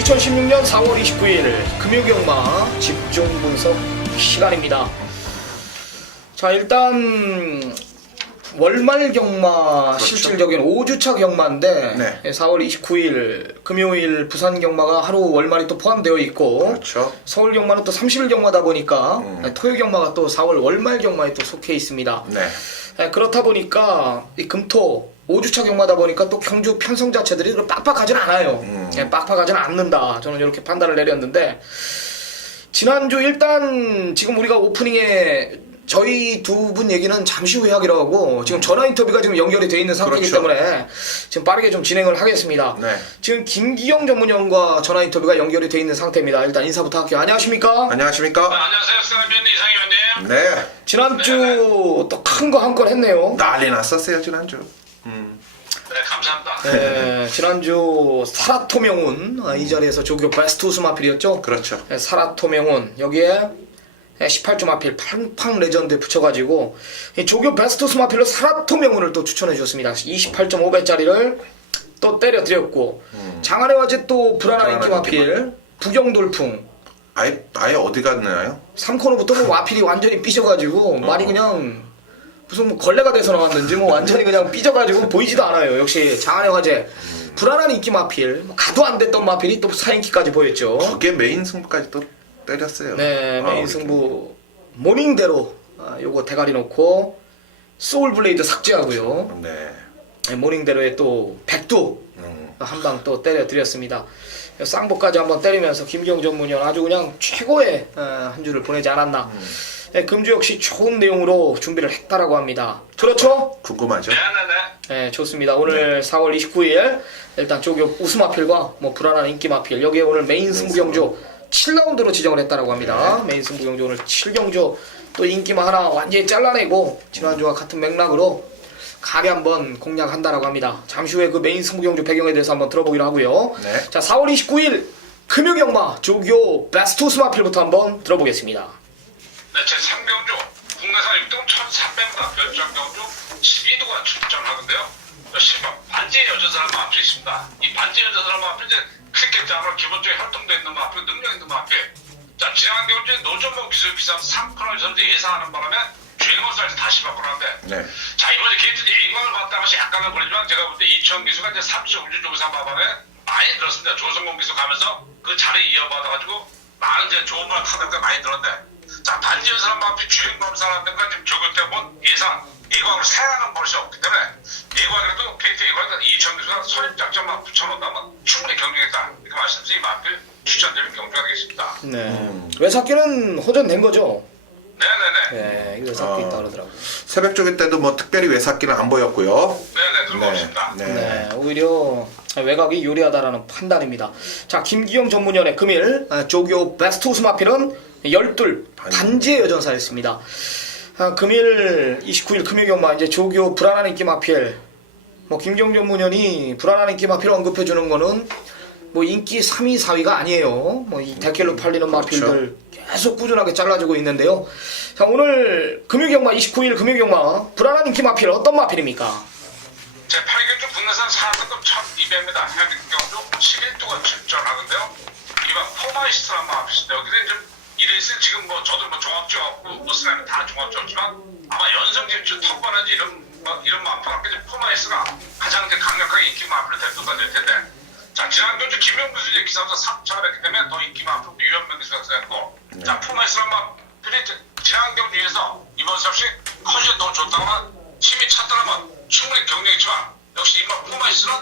2016년 4월 29일 금요경마 집중 분석 시간입니다. 자, 일단 월말 경마, 그렇죠. 실질적인 5주차 경마인데 네. 4월 29일 금요일 부산 경마가 하루 월말이 또 포함되어 있고, 그렇죠. 서울 경마는 또 30일 경마다 보니까 토요 경마가 또 4월 월말 경마에 또 속해 있습니다. 네. 그렇다 보니까 이 금토 5주차 경마다 보니까 또 경주 편성 자체들이 빡빡하진 않아요. 빡빡하진 않는다. 저는 이렇게 판단을 내렸는데, 지난주 일단 지금 우리가 오프닝에 저희 두 분 얘기는 잠시 후에 하기로 하고, 지금 전화 인터뷰가 지금 연결이 돼 있는 상태이기 그렇죠. 때문에 지금 빠르게 좀 진행을 하겠습니다. 네. 지금 김기영 전문위원과 전화 인터뷰가 연결이 돼 있는 상태입니다. 일단 인사부터 할게요. 안녕하십니까? 안녕하십니까? 안녕하세요, 수사위원 이상희 의원님. 네. 지난주 또 큰 거 한 건 했네요. 난리 났었어요, 지난주. 네, 감사합니다. 네, 지난주 사라토명운, 이 자리에서 조교 베스트 우승 마필이었죠. 그렇죠. 네, 사라토명운 여기에 18점 마필 팡팡 레전드에 붙여가지고 이 조교 베스트 우승 마필로 사라토명운을 또 추천해 주셨습니다. 28.5배짜리를 또 때려드렸고, 장안의 화제 또 불안한 인기 마필 부경돌풍 아예 어디 갔나요? 3코너부터 뭐 마필이 완전히 삐져가지고 말이 그냥 무슨 뭐 걸레가 돼서 나왔는지 뭐 완전히 그냥 삐져가지고 보이지도 않아요. 역시 장안의 화제 불안한 인기 마필, 뭐 가도 안 됐던 마필이 또 4인기까지 보였죠. 그게 메인 승부까지 또 때렸어요. 네, 메인 아, 승부 모닝대로 요거 대가리 놓고 소울블레이드 삭제하고요. 네. 네, 모닝대로에 또 백두 한 방 또 때려드렸습니다. 쌍보까지 한번 때리면서 김기영 전문위원 아주 그냥 최고의 한 주를 보내지 않았나. 네, 금주 역시 좋은 내용으로 준비를 했다라고 합니다. 그렇죠? 궁금하죠? 네네네. 네, 좋습니다. 오늘 4월 29일 일단 조교 우수마필과 뭐 불안한 인기마필, 여기에 오늘 메인 승부경주 7라운드로 지정을 했다라고 합니다. 메인 승부경주 오늘 7경주 또 인기마 하나 완전히 잘라내고 지난주와 같은 맥락으로 가게 한번 공략한다라고 합니다. 잠시 후에 그 메인 승부경주 배경에 대해서 한번 들어보기로 하고요. 네. 자, 4월 29일 금요경마 조교 베스트 우수마필부터 한번 들어보겠습니다. 네, 제 3경주 국내산 6등 1,300m 별장경주 12도가 출전하는데요. 반지의 여자사람 마필이 있습니다. 이 반지의 여자사람 마필 이제 크리켓장으로 기본적인 활동도 있는 마필, 능력 있는 마필. 자, 지난 경주에 노정범 기술 비상 3코너를 선제 예상하는 바람에 주행원사에서 다시 바꾸는데, 네. 자, 이번에 개인들이 A관을 봤다는 것이 약간은 걸리지만 제가 볼 때 이천 기수가 이제 35주 조사 마방에 많이 들었습니다. 조성공 기수 가면서 그 자리 이어받아가지고 많은 이제 좋은 말 카드가 많이 들었는데, 자, 반지의 사람 마필 주행 검사라든가 지금 조교 때문 예상 예광으로 사용하는 버릇이 없기 때문에 예광이라도 게이트 예광에서 이천 기수가 선입장점만 붙여놓는다면 충분히 경쟁했다. 이렇게 말씀드린 이 마필 추천드리는 경주가 되겠습니다. 네. 외삭기는 호전된 거죠? 네네네. 네, 이거 외삭기 있다 그러더라고요. 새벽 쪽일 때도 뭐 특별히 외삭기는 안 보였고요. 네네, 들어오겠습니다. 네. 네, 오히려 외곽이 유리하다라는 판단입니다. 자, 김기영 전문위원의 금일 조교 베스트 우스마필은 12 반지의 여전사였습니다. 금일 29일 금요경마 이제 조교 불안한 인기 마필, 뭐 김기영 전문위원이 불안한 인기 마필 언급해주는 거는 뭐 인기 3위 4위가 아니에요. 뭐 이 대결로 팔리는 마필들 계속 꾸준하게 잘라주고 있는데요. 자, 오늘 금요경마 29일 금요경마 불안한 인기 마필 어떤 마필입니까? 제 8경주 국내산 4등급 1200m 해빙경주 11도가 출전하는데요. 이번 포마이스트란 마필인데 여기는 이제 이 레이스 지금 뭐 저도 뭐 종합지었고 무스라면 다 종합지었지만 아마 연성집주 턱바라지 이런 마필 앞에 포마이스트가 가장 이제 강력하게 인기 마필을 대표가 될 텐데, 자, 지난 경주 김용규 선수의 기사에서 3차를 했기 때문에 더 인기 마필 유현명 기수가 됐고, 자, 포마이스트란 마필이 지난 경주에서 이번 역시 커지가 더 좋다면 힘이 찼더라면 충분히 경쟁했지만 역시 이 포마이스는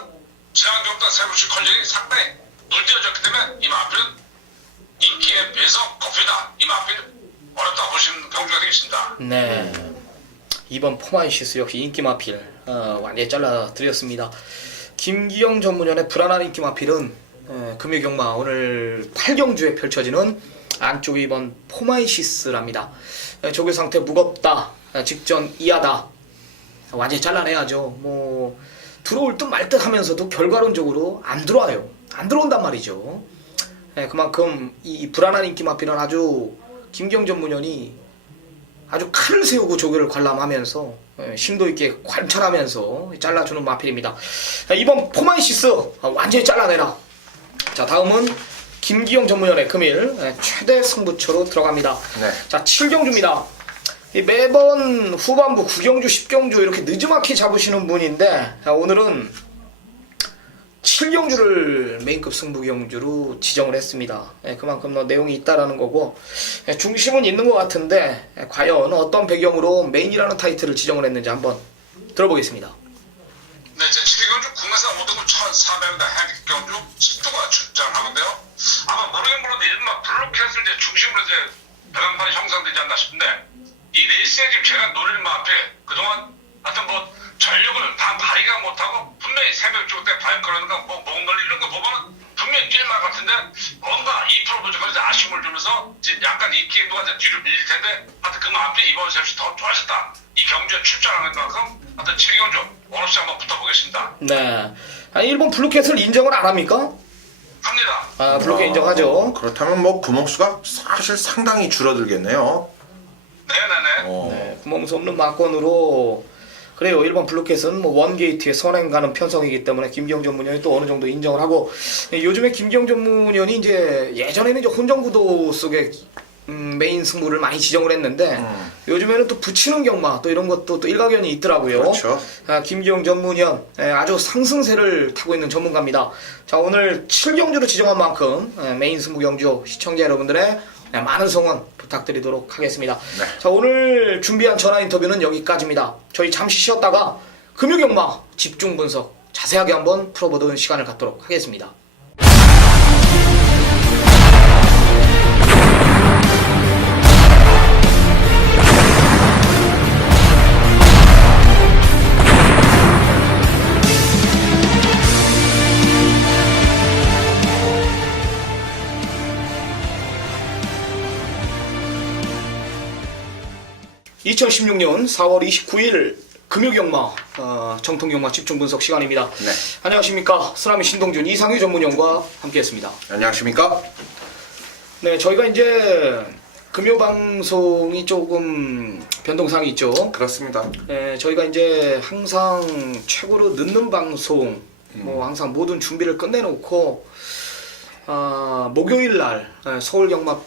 지난 경주보다 세부시 컨디션이 상당히 물띄어졌기 때문에 이 마필은 인기에 비해서 커피다. 이 마필 어렵다 보시는 경주가 되겠습니다. 네. 이번 포마이시스 역시 인기 마필 완전히 잘라드렸습니다. 김기영 전문위원의 불안한 인기 마필은 금요경마 오늘 8경주에 펼쳐지는 안쪽이 이번 포마이시스랍니다. 조교 상태 무겁다, 직전 이하다, 완전히 잘라내야죠. 뭐 들어올 듯 말 듯 하면서도 결과론적으로 안 들어와요. 안 들어온단 말이죠. 그만큼 이 불안한 인기 마필은 아주 김기영 전문위원이 아주 칼을 세우고 조교를 관람하면서 심도 있게 관찰하면서 잘라주는 마필입니다. 이번 포마이시스 완전히 잘라내라. 자, 다음은 김기영 전문위원의 금일 최대 승부처로 들어갑니다. 네. 자, 7경주입니다. 매번 후반부 9경주, 10경주 이렇게 늦지막히 잡으시는 분인데, 자, 오늘은 7경주를 메인급 승부 경주로 지정을 했습니다. 그만큼 내용이 있다라는 거고, 중심은 있는 것 같은데 과연 어떤 배경으로 메인이라는 타이틀을 지정을 했는지 한번 들어보겠습니다. 네, 이제 7경주 국내산 5등급 1,400m 해외 경주 10두가 출전하는데요. 아마 모르긴 몰라도 일반 블루캣을 이제 중심으로 이제 배당판이 형성되지 않나 싶은데, 이 레이스에 지금 제가 노릴 앞에 그동안 하여튼 뭐 전력을 다 발휘가 못하고 분명히 새벽 쪽 때 발걸는 거, 뭐 몽골 이런 거 보면 분명히 뛸 말 같은데 뭔가 2% 부족해서 아쉬움을 주면서 지금 약간 이 기회도가 이제 뒤로 밀릴 텐데, 하여튼 그 앞에 이번 셋이 더 좋아졌다. 이 경주에 출전하는 만큼 하여튼 7경주 원없이 한번 붙어보겠습니다. 네. 아니, 일본 블루캣을 인정을 안 합니까? 합니다. 아, 블루캣 인정하죠. 그렇다면 뭐 구멍수가 사실 상당히 줄어들겠네요. 네네네. 네, 구멍수 없는 막권으로. 그래요. 일본 블루캣은 뭐 원게이트에 선행 가는 편성이기 때문에 김기영 전문위원이 또 어느 정도 인정을 하고, 요즘에 김기영 전문위원이 이제 예전에는 이제 혼전구도 속에 메인 승부를 많이 지정을 했는데 요즘에는 또 붙이는 경마 또 이런 것도 또 일가견이 있더라고요. 그렇죠. 김기영 전문위원 아주 상승세를 타고 있는 전문가입니다. 자, 오늘 7경주로 지정한 만큼 메인 승부 경주 시청자 여러분들의 많은 성원 부탁드리도록 하겠습니다. 네. 자, 오늘 준비한 전화 인터뷰는 여기까지입니다. 저희 잠시 쉬었다가 금요경마 집중 분석 자세하게 한번 풀어보는 시간을 갖도록 하겠습니다. (2016년 4월 29일) 금요경마 정통경마 집중분석 시간입니다. 네. 안녕하십니까, 쓰라미 신동준 이상규 전문위원과 함께했습니다. 안녕하십니까? 네, 저희가 이제 금요 방송이 조금 변동사항이 있죠. 그렇습니다. 네, 저희가 이제 항상 최고로 늦는 방송, 뭐 항상 모든 준비를 끝내놓고 목요일 날 서울경마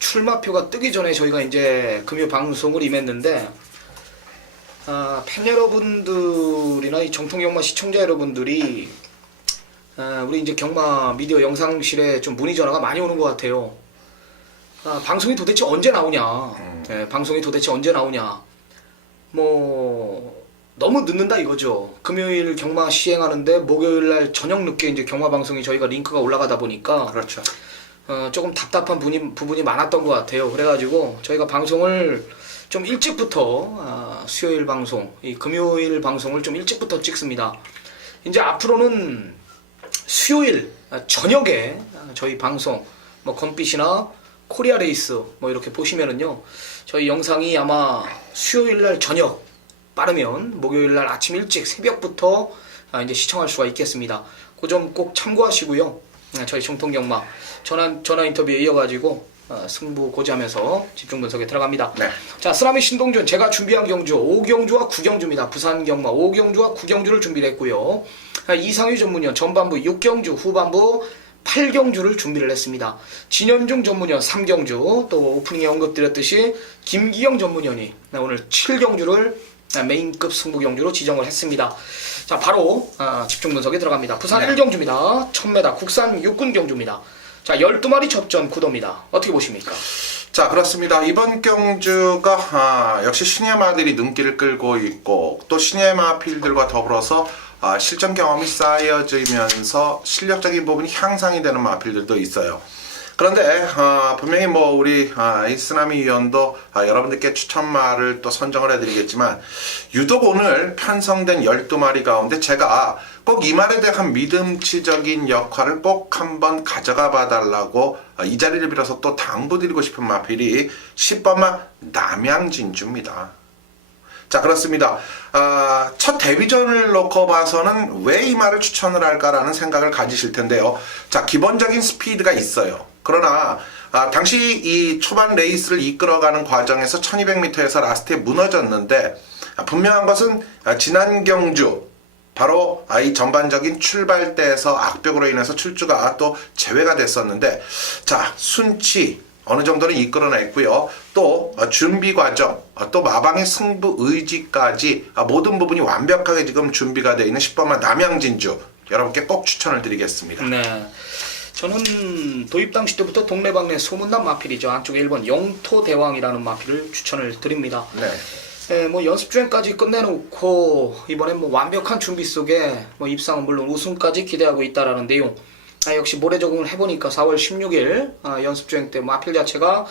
출마표가 뜨기 전에 저희가 이제 금요 방송을 임했는데, 팬 여러분들이나 이 정통경마 시청자 여러분들이 우리 이제 경마 미디어 영상실에 좀 문의 전화가 많이 오는 것 같아요. 방송이 도대체 언제 나오냐, 방송이 도대체 언제 나오냐, 뭐 너무 늦는다 이거죠. 금요일 경마 시행하는데 목요일 날 저녁 늦게 이제 경마 방송이 저희가 링크가 올라가다 보니까 그렇죠. 조금 답답한 부분이 많았던 것 같아요. 그래가지고 저희가 방송을 좀 일찍부터 수요일 방송, 이 금요일 방송을 좀 일찍부터 찍습니다. 이제 앞으로는 수요일 저녁에 저희 방송, 뭐 건빛이나 코리아 레이스 뭐 이렇게 보시면은요, 저희 영상이 아마 수요일 날 저녁, 빠르면 목요일 날 아침 일찍 새벽부터 이제 시청할 수가 있겠습니다. 그 점 꼭 참고하시고요. 저희 정통경마 전화 인터뷰에 이어가지고 승부 고지하면서 집중 분석에 들어갑니다. 네. 자, 쓰라미 신동준 제가 준비한 경주 5경주와 9경주입니다. 부산 경마 5경주와 9경주를 준비를 했고요. 이상규 전문위원 전반부 6경주, 후반부 8경주를 준비를 했습니다. 진현중 전문위원 3경주, 또 오프닝에 언급드렸듯이 김기영 전문위원이 오늘 7경주를 메인급 승부 경주로 지정을 했습니다. 자, 바로 집중 분석에 들어갑니다. 부산 네. 1경주입니다. 1000m 국산 육군 경주입니다. 자, 12마리 접전 구도입니다. 어떻게 보십니까? 자, 그렇습니다. 이번 경주가 역시 신예 마들이 눈길을 끌고 있고, 또 신예 마필들과 더불어서 실전 경험이 쌓여지면서 실력적인 부분이 향상이 되는 마필들도 있어요. 그런데 분명히 뭐 우리 이스나미 위원도 여러분들께 추천마를 또 선정을 해드리겠지만, 유독 오늘 편성된 12마리 가운데 제가 꼭 이 말에 대한 믿음치적인 역할을 꼭 한번 가져가 봐달라고 이 자리를 빌어서 또 당부드리고 싶은 마필이 10번마 남양진주입니다. 자, 그렇습니다. 첫 데뷔전을 놓고 봐서는 왜 이 말을 추천을 할까라는 생각을 가지실 텐데요. 자, 기본적인 스피드가 있어요. 그러나 당시 이 초반 레이스를 이끌어가는 과정에서 1200m에서 라스트에 무너졌는데, 분명한 것은 지난 경주 바로 이 전반적인 출발대에서 악벽으로 인해서 출주가 또 제외가 됐었는데, 자, 순치 어느 정도는 이끌어냈고요. 또 준비 과정, 또 마방의 승부 의지까지 모든 부분이 완벽하게 지금 준비가 되어 있는 10번마 남양진주, 여러분께 꼭 추천을 드리겠습니다. 네. 저는 도입 당시 때부터 동네방네 소문난 마필이죠. 안쪽에 1번 영토대왕이라는 마필을 추천을 드립니다. 네. 뭐 연습 주행까지 끝내놓고 이번엔 뭐 완벽한 준비 속에 뭐 입상은 물론 우승까지 기대하고 있다라는 내용. 역시 모래 적응을 해보니까 4월 16일 연습 주행 때 마필 자체가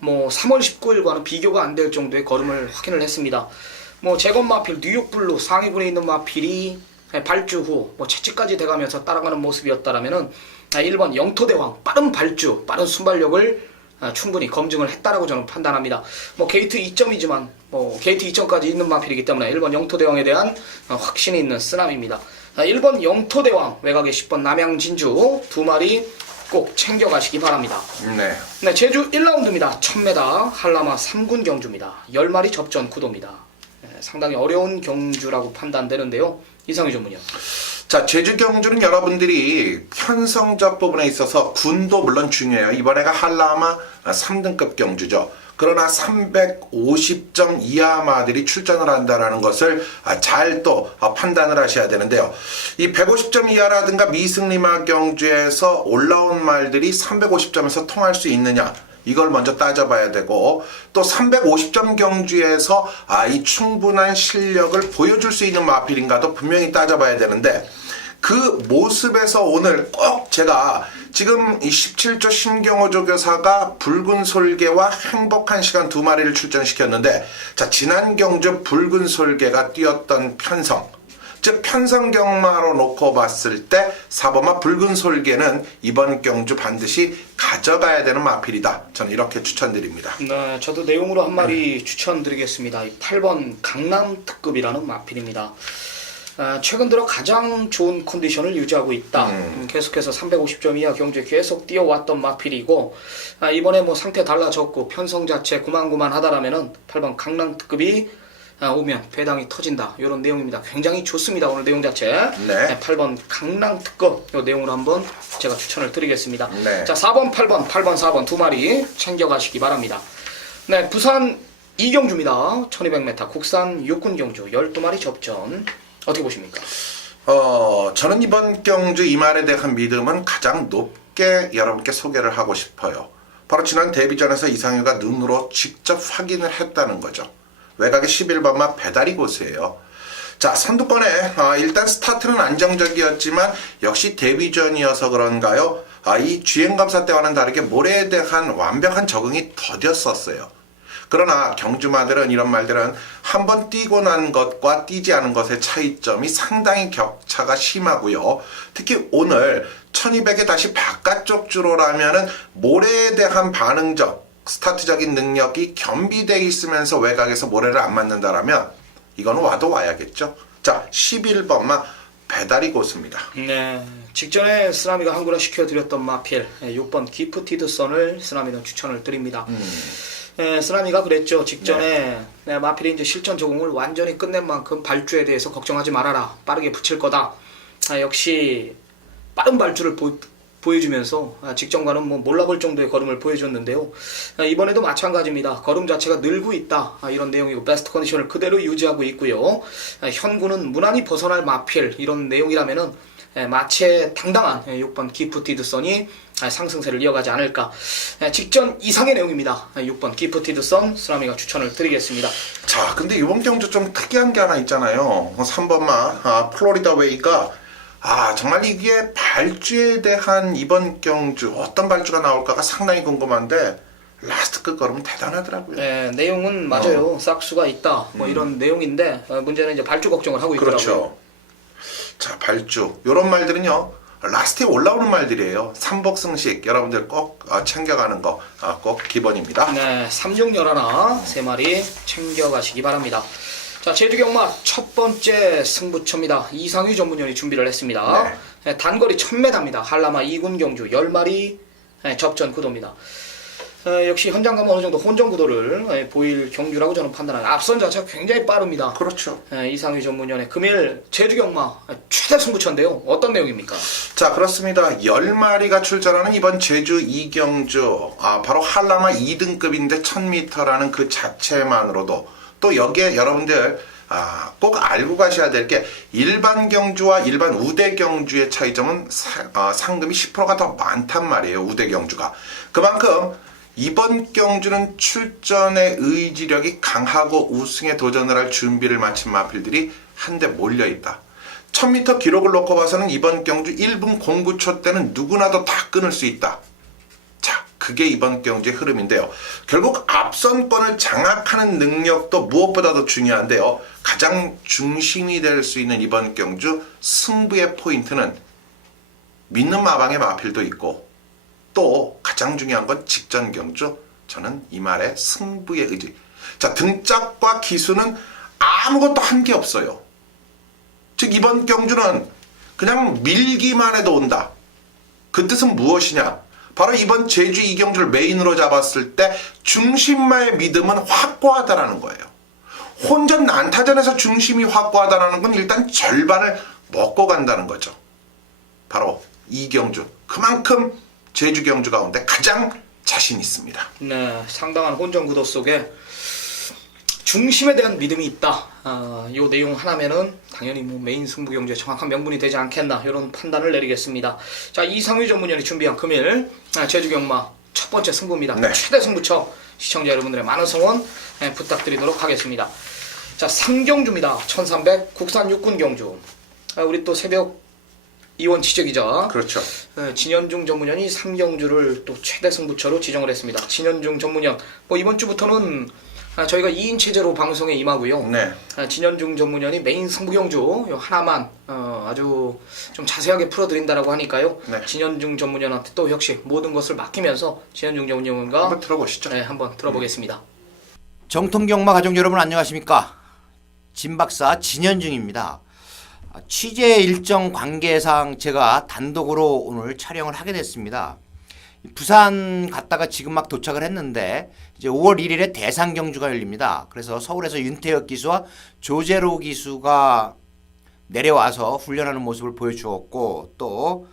뭐 3월 19일과는 비교가 안 될 정도의 걸음을 확인을 했습니다. 뭐 제건 마필 뉴욕블루 상위군에 있는 마필이 발주 후 뭐 채찍까지 돼가면서 따라가는 모습이었다라면은 1번 영토대왕 빠른 발주, 빠른 순발력을 충분히 검증을 했다라고 저는 판단합니다. 뭐 게이트 2점이지만 뭐 게이트 2점까지 있는 마필이기 때문에 1번 영토대왕에 대한 확신이 있는 쓰나미입니다. 1번 영토대왕, 외곽에 10번 남양진주 두 마리 꼭 챙겨가시기 바랍니다. 네, 제주 1라운드입니다. 1000m 한라마 3군 경주입니다. 10마리 접전 구도입니다. 상당히 어려운 경주라고 판단되는데요. 이상희 전문이요. 자, 제주 경주는 여러분들이 편성적 부분에 있어서 군도 물론 중요해요. 이번에가 한라마 3등급 경주죠. 그러나 350점 이하 마들이 출전을 한다는 것을 잘 또 판단을 하셔야 되는데요. 이 150점 이하라든가 미승리마 경주에서 올라온 말들이 350점에서 통할 수 있느냐, 이걸 먼저 따져봐야 되고, 또 350점 경주에서 이 충분한 실력을 보여줄 수 있는 마필인가도 분명히 따져봐야 되는데, 그 모습에서 오늘 꼭 제가 지금 이 17조 신경호조 교사가 붉은 솔개와 행복한 시간 두 마리를 출전시켰는데, 자, 지난 경주 붉은 솔개가 뛰었던 편성, 즉 편성 경마로 놓고 봤을 때 4번마 붉은 솔개는 이번 경주 반드시 가져가야 되는 마필이다. 저는 이렇게 추천드립니다. 네, 저도 내용으로 한 마리 추천드리겠습니다. 8번 강남특급이라는 마필입니다. 최근 들어 가장 좋은 컨디션을 유지하고 있다. 계속해서 350점 이하 경주에 계속 뛰어왔던 마필이고, 이번에 뭐 상태 달라졌고 편성 자체 구만구만하다라면은 8번 강남특급이 오면 배당이 터진다, 이런 내용입니다. 굉장히 좋습니다. 오늘 내용 자체. 네. 8번 강남특급 이 내용으로 한번 제가 추천을 드리겠습니다. 네. 자, 4번 8번 4번 두 마리 챙겨가시기 바랍니다. 네, 부산 이경주입니다. 1200m 국산 육군 경주 12마리 접전. 어떻게 보십니까? 저는 이번 경주 이 말에 대한 믿음은 가장 높게 여러분께 소개를 하고 싶어요. 바로 지난 데뷔전에서 이상유가 눈으로 직접 확인을 했다는 거죠. 외곽의 11번마 배다리 고수예요. 자, 선두권에 일단 스타트는 안정적이었지만 역시 데뷔전이어서 그런가요? 이 주행검사 때와는 다르게 모래에 대한 완벽한 적응이 더뎠었어요. 그러나 경주마들은 이런 말들은 한번 뛰고 난 것과 뛰지 않은 것의 차이점이 상당히 격차가 심하고요. 특히 오늘 1200에 다시 바깥쪽 주로라면은 모래에 대한 반응적, 스타트적인 능력이 겸비되어 있으면서 외곽에서 모래를 안 맞는다라면 이거는 와도 와야겠죠. 자, 11번마 배다리 고수입니다. 네, 직전에 쓰나미가 한구라 시켜드렸던 마필 6번 기프티드 선을 쓰나미는 추천을 드립니다. 쓰나미가 그랬죠. 직전에 마필이 이제 실전 적응을 완전히 끝낸 만큼 발주에 대해서 걱정하지 말아라, 빠르게 붙일 거다. 역시 빠른 발주를 보여주면서 직전과는 뭐 몰라볼 정도의 걸음을 보여줬는데요. 이번에도 마찬가지입니다. 걸음 자체가 늘고 있다, 이런 내용이고 베스트 컨디션을 그대로 유지하고 있고요. 현구는 무난히 벗어날 마필, 이런 내용이라면은 마체 당당한 6번 기프티드 선이 상승세를 이어가지 않을까. 직전 이상의 내용입니다. 6번 기프티드 선 쓰나미가 추천을 드리겠습니다. 자, 근데 이번 경주 좀 특이한 게 하나 있잖아요. 3번마 플로리다 웨이가 정말 이게 발주에 대한 이번 경주 어떤 발주가 나올까가 상당히 궁금한데 라스트 끝 걸음은 대단하더라고요. 네, 내용은 맞아요. 싹수가 있다, 뭐 이런 내용인데 문제는 이제 발주 걱정을 하고 있더라고요. 그렇죠. 자, 발주 이런 말들은요 라스트에 올라오는 말들이에요. 삼복승식 여러분들 꼭 챙겨가는 거 꼭 기본입니다. 네, 3611 3마리 챙겨가시기 바랍니다. 자, 제주경마 첫 번째 승부처입니다. 이상유 전문위원이 준비를 했습니다. 단거리 1000m입니다. 한라마 2군 경주 10마리 접전 구도입니다. 역시 현장 가면 어느 정도 혼전 구도를 보일 경주라고 저는 판단합니다. 앞선 자체가 굉장히 빠릅니다. 그렇죠. 이상휘 전문위원의 금일 제주경마 최대 승부처인데요. 어떤 내용입니까? 자, 그렇습니다. 10마리가 출전하는 이번 제주 이경주, 바로 한라마 2등급인데 1000m라는 그 자체만으로도, 또 여기에 여러분들 꼭 알고 가셔야 될 게, 일반 경주와 일반 우대 경주의 차이점은 상금이 10%가 더 많단 말이에요. 우대 경주가. 그만큼 이번 경주는 출전의 의지력이 강하고 우승에 도전을 할 준비를 마친 마필들이 한데 몰려있다. 1000m 기록을 놓고 봐서는 이번 경주 1분 09초 때는 누구나도 다 끊을 수 있다. 자, 그게 이번 경주의 흐름인데요. 결국 앞선권을 장악하는 능력도 무엇보다도 중요한데요. 가장 중심이 될 수 있는 이번 경주 승부의 포인트는 믿는 마방의 마필도 있고, 또 가장 중요한 건 직전 경주, 저는 이 말에 승부의 의지. 자, 등짝과 기수는 아무것도 한 게 없어요. 즉 이번 경주는 그냥 밀기만 해도 온다. 그 뜻은 무엇이냐? 바로 이번 제주 이경주를 메인으로 잡았을 때 중심마의 믿음은 확고하다라는 거예요. 혼전 난타전에서 중심이 확고하다라는 건 일단 절반을 먹고 간다는 거죠. 바로 이경주. 그만큼 제주 경주 가운데 가장 자신 있습니다. 네, 상당한 혼전 구도 속에 중심에 대한 믿음이 있다. 이 내용 하나면은 당연히 뭐 메인 승부 경주에 정확한 명분이 되지 않겠나, 이런 판단을 내리겠습니다. 자, 이상휘 전문위원이 준비한 금일 제주 경마 첫 번째 승부입니다. 네. 최대 승부처, 시청자 여러분들의 많은 성원 부탁드리도록 하겠습니다. 자, 3경주입니다. 1300 국산 육군 경주. 우리 또 새벽 이원 취재기자 그렇죠. 진현중 전문위원이 3경주를 또 최대 승부처로 지정을 했습니다. 진현중 전문위원, 뭐 이번 주부터는 저희가 2인 체제로 방송에 임하고요. 네. 진현중 전문위원이 메인 승부경주 하나만 아주 좀 자세하게 풀어드린다라고 하니까요. 네. 진현중 전문위원한테 또 역시 모든 것을 맡기면서 진현중 전문위원과 한번 들어보시죠. 네, 한번 들어보겠습니다. 정통경마 가족 여러분 안녕하십니까? 진박사 진현중입니다. 취재 일정 관계상 제가 단독으로 오늘 촬영을 하게 됐습니다. 부산 갔다가 지금 막 도착을 했는데 이제 5월 1일에 대상 경주가 열립니다. 그래서 서울에서 윤태혁 기수와 조재로 기수가 내려와서 훈련하는 모습을 보여주었고, 또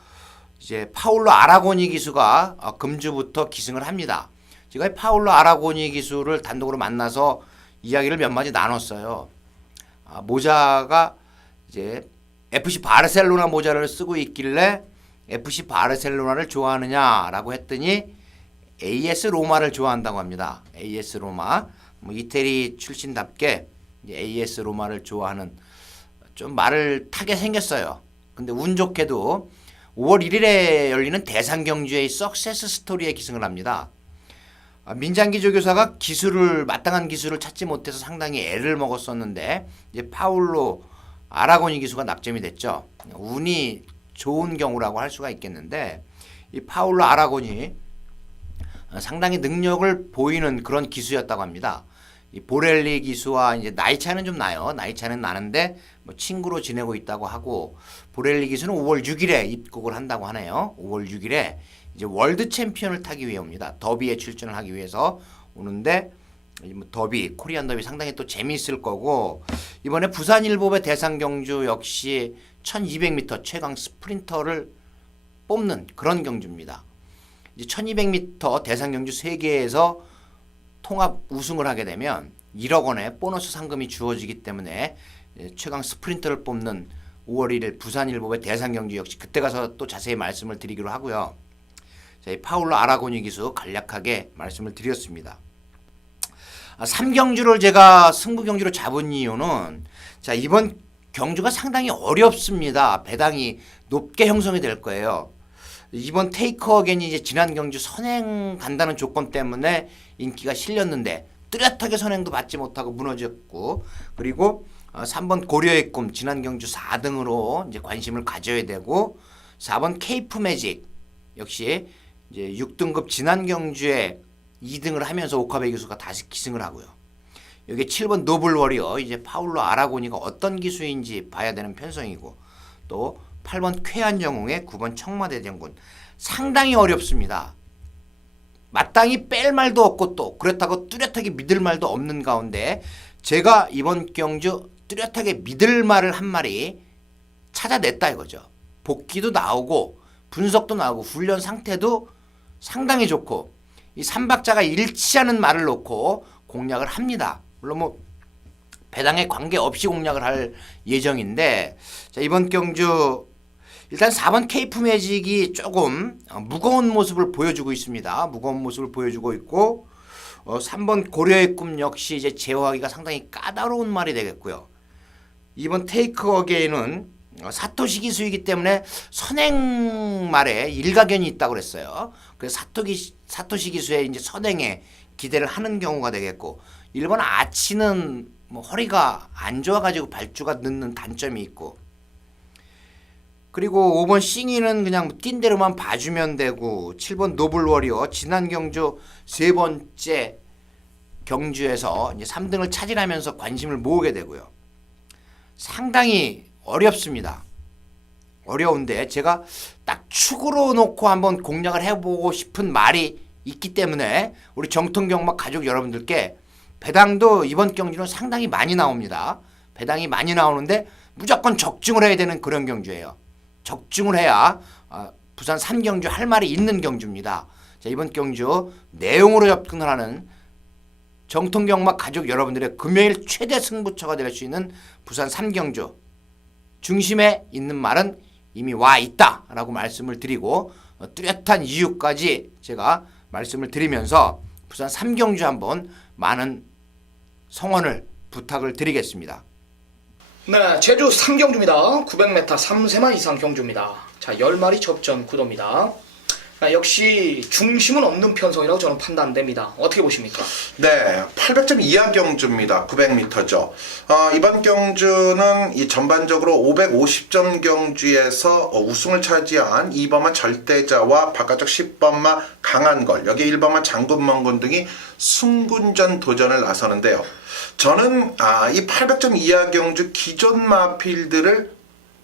이제 파울로 아라고니 기수가 금주부터 기승을 합니다. 제가 파울로 아라고니 기수를 단독으로 만나서 이야기를 몇 마디 나눴어요. 모자가 이제 FC 바르셀로나 모자를 쓰고 있길래 FC 바르셀로나를 좋아하느냐라고 했더니 AS 로마를 좋아한다고 합니다. AS 로마, 뭐 이태리 출신답게 AS 로마를 좋아하는, 좀 말을 타게 생겼어요. 근데 운 좋게도 5월 1일에 열리는 대상 경주의 석세스 스토리에 기승을 합니다. 민장기 조교사가 마땅한 기술을 찾지 못해서 상당히 애를 먹었었는데 이제 파울로 아라고니 기수가 낙점이 됐죠. 운이 좋은 경우라고 할 수가 있겠는데, 이 파울로 아라고니 상당히 능력을 보이는 그런 기수였다고 합니다. 이 보렐리 기수와 이제 나이 차이는 좀 나요. 나이 차이는 나는데 뭐 친구로 지내고 있다고 하고, 보렐리 기수는 5월 6일에 입국을 한다고 하네요. 5월 6일에 이제 월드 챔피언을 타기 위해 옵니다. 더비에 출전을 하기 위해서 오는데, 뭐 더비, 코리안 더비 상당히 또 재미있을 거고, 이번에 부산일보의 대상 경주 역시 1200m 최강 스프린터를 뽑는 그런 경주입니다. 이제 1200m 대상 경주 3개에서 통합 우승을 하게 되면 1억 원의 보너스 상금이 주어지기 때문에 최강 스프린터를 뽑는 5월 1일 부산일보의 대상 경주 역시 그때 가서 또 자세히 말씀을 드리기로 하고요. 자, 이 파울로 아라고니 기수 간략하게 말씀을 드렸습니다. 3경주를 제가 승부 경주로 잡은 이유는, 자, 이번 경주가 상당히 어렵습니다. 배당이 높게 형성이 될 거예요. 이번 테이크 어겐이 이제 지난 경주 선행 간다는 조건 때문에 인기가 실렸는데 뚜렷하게 선행도 받지 못하고 무너졌고, 그리고 3번 고려의 꿈 지난 경주 4등으로 이제 관심을 가져야 되고, 4번 케이프 매직 역시 이제 6등급 지난 경주에 2등을 하면서 오카베 기수가 다시 기승을 하고요. 여기 7번 노블 워리어, 이제 파울로 아라고니가 어떤 기수인지 봐야 되는 편성이고, 또 8번 쾌한 영웅의 9번 청마대장군 상당히 어렵습니다. 마땅히 뺄 말도 없고 또 그렇다고 뚜렷하게 믿을 말도 없는 가운데 제가 이번 경주 뚜렷하게 믿을 말을 한 마리 찾아냈다 이거죠. 복귀도 나오고 분석도 나오고 훈련 상태도 상당히 좋고 이 삼박자가 일치하는 말을 놓고 공략을 합니다. 물론 뭐 배당에 관계없이 공략을 할 예정인데 자, 이번 경주 일단 4번 케이프 매직이 조금 무거운 모습을 보여주고 있습니다. 무거운 모습을 보여주고 있고 3번 고려의 꿈 역시 이제 제어하기가 상당히 까다로운 말이 되겠고요. 2번 테이크 어게인은 사토시 기수이기 때문에 선행말에 일가견이 있다고 그랬어요. 그래서 사토시 기수의 이제 선행에 기대를 하는 경우가 되겠고 1번 아치는 뭐 허리가 안 좋아가지고 발주가 늦는 단점이 있고 그리고 5번 싱이는 그냥 뛴 대로만 봐주면 되고 7번 노블 워리어 지난 경주 세 번째 경주에서 이제 3등을 차지하면서 관심을 모으게 되고요. 상당히 어렵습니다. 어려운데 제가 딱 축으로 놓고 한번 공략을 해보고 싶은 말이 있기 때문에 우리 정통경마 가족 여러분들께 배당도 이번 경주는 상당히 많이 나옵니다. 배당이 많이 나오는데 무조건 적중을 해야 되는 그런 경주예요. 적중을 해야 부산 3경주 할 말이 있는 경주입니다. 자, 이번 경주 내용으로 접근을 하는 정통경마 가족 여러분들의 금요일 최대 승부처가 될 수 있는 부산 3경주 중심에 있는 말은 이미 와 있다라고 말씀을 드리고 뚜렷한 이유까지 제가 말씀을 드리면서 부산 3경주 한번 많은 성원을 부탁을 드리겠습니다. 네, 제주 3경주입니다. 900m 3세마 이상 경주입니다. 자, 10마리 접전 구도입니다. 역시 중심은 없는 편성이라고 저는 판단됩니다. 어떻게 보십니까? 네, 800점 이하 경주입니다. 900m죠. 이번 경주는 이 전반적으로 550점 경주에서 우승을 차지한 2번마 절대자와 바깥쪽 10번마 강한걸, 여기 1번마 장군멍군 등이 승군전 도전을 나서는데요. 저는 이 800점 이하 경주 기존 마필들을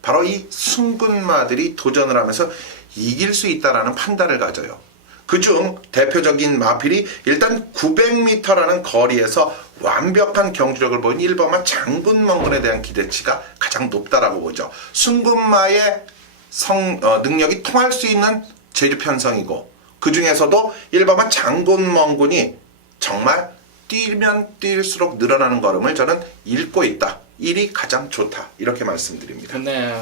바로 이 승군마들이 도전을 하면서 이길 수 있다라는 판단을 가져요. 그중 대표적인 마필이 일단 900m라는 거리에서 완벽한 경주력을 보인 1번마 장군멍군에 대한 기대치가 가장 높다라고 보죠. 승군마의 능력이 통할 수 있는 제주 편성이고 그 중에서도 1번마 장군멍군이 정말 뛰면 뛸수록 늘어나는 걸음을 저는 읽고 있다. 1이 가장 좋다. 이렇게 말씀드립니다. 네.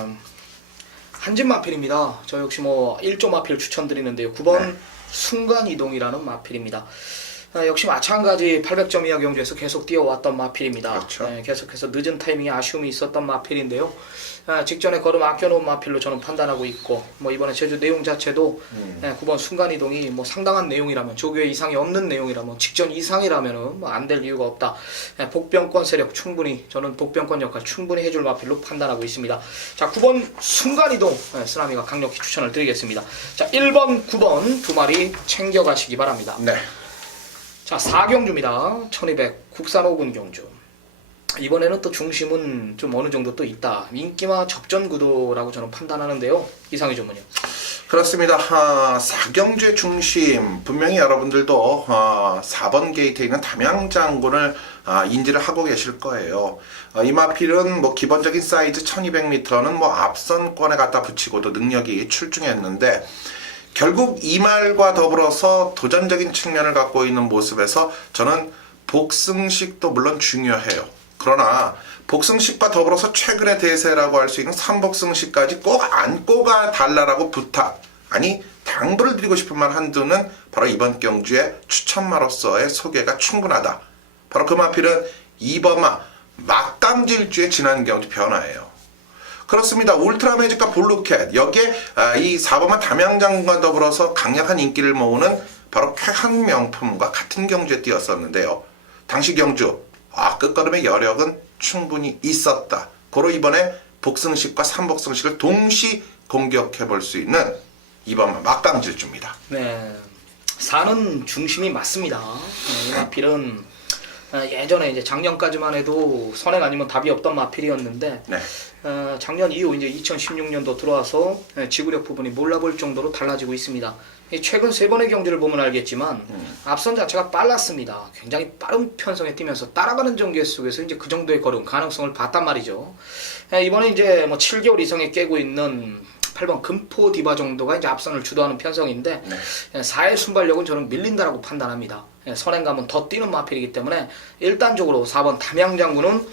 한진 마필입니다. 저 역시 뭐 1조 마필 추천드리는데요. 9번 네. 순간이동이라는 마필입니다. 역시 마찬가지 800점 이하 경주에서 계속 뛰어왔던 마필입니다. 그렇죠. 계속해서 늦은 타이밍에 아쉬움이 있었던 마필인데요. 직전에 걸음 아껴놓은 마필로 저는 판단하고 있고 뭐 이번에 제주 내용 자체도 9번 순간이동이 뭐 상당한 내용이라면 조교에 이상이 없는 내용이라면 직전 이상이라면 뭐 안 될 이유가 없다. 복병권 세력 충분히 저는 복병권 역할 충분히 해줄 마필로 판단하고 있습니다. 자, 9번 순간이동 쓰나미가 강력히 추천을 드리겠습니다. 자, 1번 9번 두 마리 챙겨가시기 바랍니다. 네. 자, 4경주입니다. 1200 국산 5군 경주. 이번에는 또 중심은 좀 어느 정도 또 있다. 인기마 접전 구도라고 저는 판단하는데요. 이상희 전문이요. 그렇습니다. 4경주의 중심 분명히 여러분들도 4번 게이트에 있는 담양장군을 인지를 하고 계실 거예요. 이 마필은 뭐 기본적인 사이즈 1200m는 뭐 앞선권에 갖다 붙이고도 능력이 출중했는데 결국 이 말과 더불어서 도전적인 측면을 갖고 있는 모습에서 저는 복승식도 물론 중요해요. 그러나 복승식과 더불어서 최근의 대세라고 할 수 있는 삼복승식까지 꼭 안고 가달라고 부탁, 아니 당부를 드리고 싶은 말 한두는 바로 이번 경주의 추천마로서의 소개가 충분하다. 바로 그 마필은 2번마 막강질주의 지난 경주 변화예요. 그렇습니다. 울트라 매직과 블루캣, 여기에 이 4번마 담양장군과 더불어서 강력한 인기를 모으는 바로 쾌한 명품과 같은 경주에 뛰었었는데요. 당시 경주 끝걸음의 여력은 충분히 있었다. 고로 이번에 복승식과 삼복승식을 동시 공격해 볼 수 있는 2번마 막강질주입니다. 네, 4는 중심이 맞습니다. 이 마필은 예전에 이제 작년까지만 해도 선행 아니면 답이 없던 마필이었는데 네. 작년 이후 이제 2016년도 들어와서 지구력 부분이 몰라볼 정도로 달라지고 있습니다. 이 최근 3번의 경주를 보면 알겠지만 앞선 자체가 빨랐습니다. 굉장히 빠른 편성에 뛰면서 따라가는 전개 속에서 이제 그 정도의 걸음 가능성을 봤단 말이죠. 이번에 이제 뭐 7개월 이상에 깨고 있는 8번 금포 디바 정도가 이제 앞선을 주도하는 편성인데 4의 순발력은 저는 밀린다라고 판단합니다. 선행감은 더 뛰는 마필이기 때문에 일단적으로 4번 담양장군은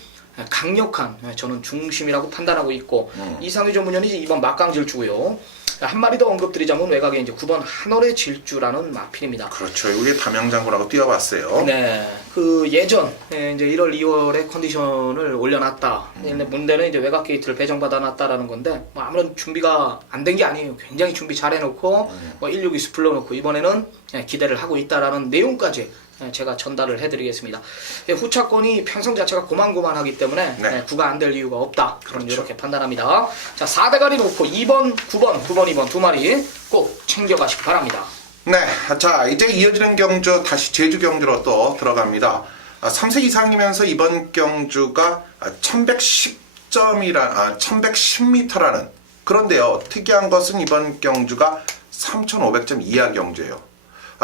강력한 저는 중심이라고 판단하고 있고 이상희 전문연이 이제 2번 막강질주고요. 한 마리 더 언급드리자면 외곽에 이제 9번 한월의 질주라는 마필입니다. 그렇죠. 우리 담양장군하고 뛰어봤어요. 네, 그 예전 이제 1월, 2월에 컨디션을 올려놨다. 근데 문제는 이제 외곽 게이트를 배정받아놨다라는 건데 뭐 아무런 준비가 안 된 게 아니에요. 굉장히 준비 잘해놓고 뭐 162수 불러놓고 이번에는 기대를 하고 있다라는 내용까지 제가 전달을 해드리겠습니다. 후차권이 편성 자체가 고만고만하기 때문에 네. 구가 안 될 이유가 없다. 그렇죠. 이렇게 판단합니다. 자, 4대가리 놓고 2번, 9번, 2번 두 마리 꼭 챙겨가시기 바랍니다. 네, 자 이제 이어지는 경주 다시 제주 경주로 또 들어갑니다. 3세 이상이면서 이번 경주가 1110m라는 그런데요 특이한 것은 이번 경주가 3500점 이하 경주예요.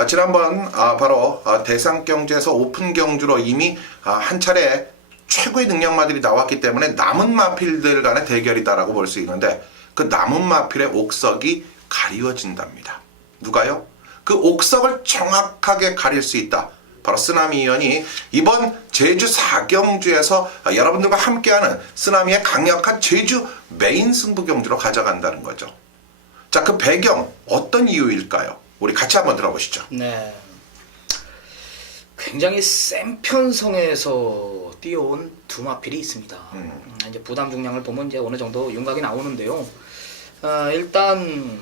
지난번 바로 대상 경주에서 오픈 경주로 이미 한 차례 최고의 능력마들이 나왔기 때문에 남은 마필들 간의 대결이다라고 볼 수 있는데 그 남은 마필의 옥석이 가리워진답니다. 누가요? 그 옥석을 정확하게 가릴 수 있다. 바로 쓰나미 위원이 이번 제주 4경주에서 여러분들과 함께하는 쓰나미의 강력한 제주 메인 승부 경주로 가져간다는 거죠. 자, 그 배경 어떤 이유일까요? 우리 같이 한번 들어보시죠. 네. 굉장히 센 편성에서 뛰어온 두 마필이 있습니다. 이제 부담 중량을 보면 이제 어느 정도 윤곽이 나오는데요. 일단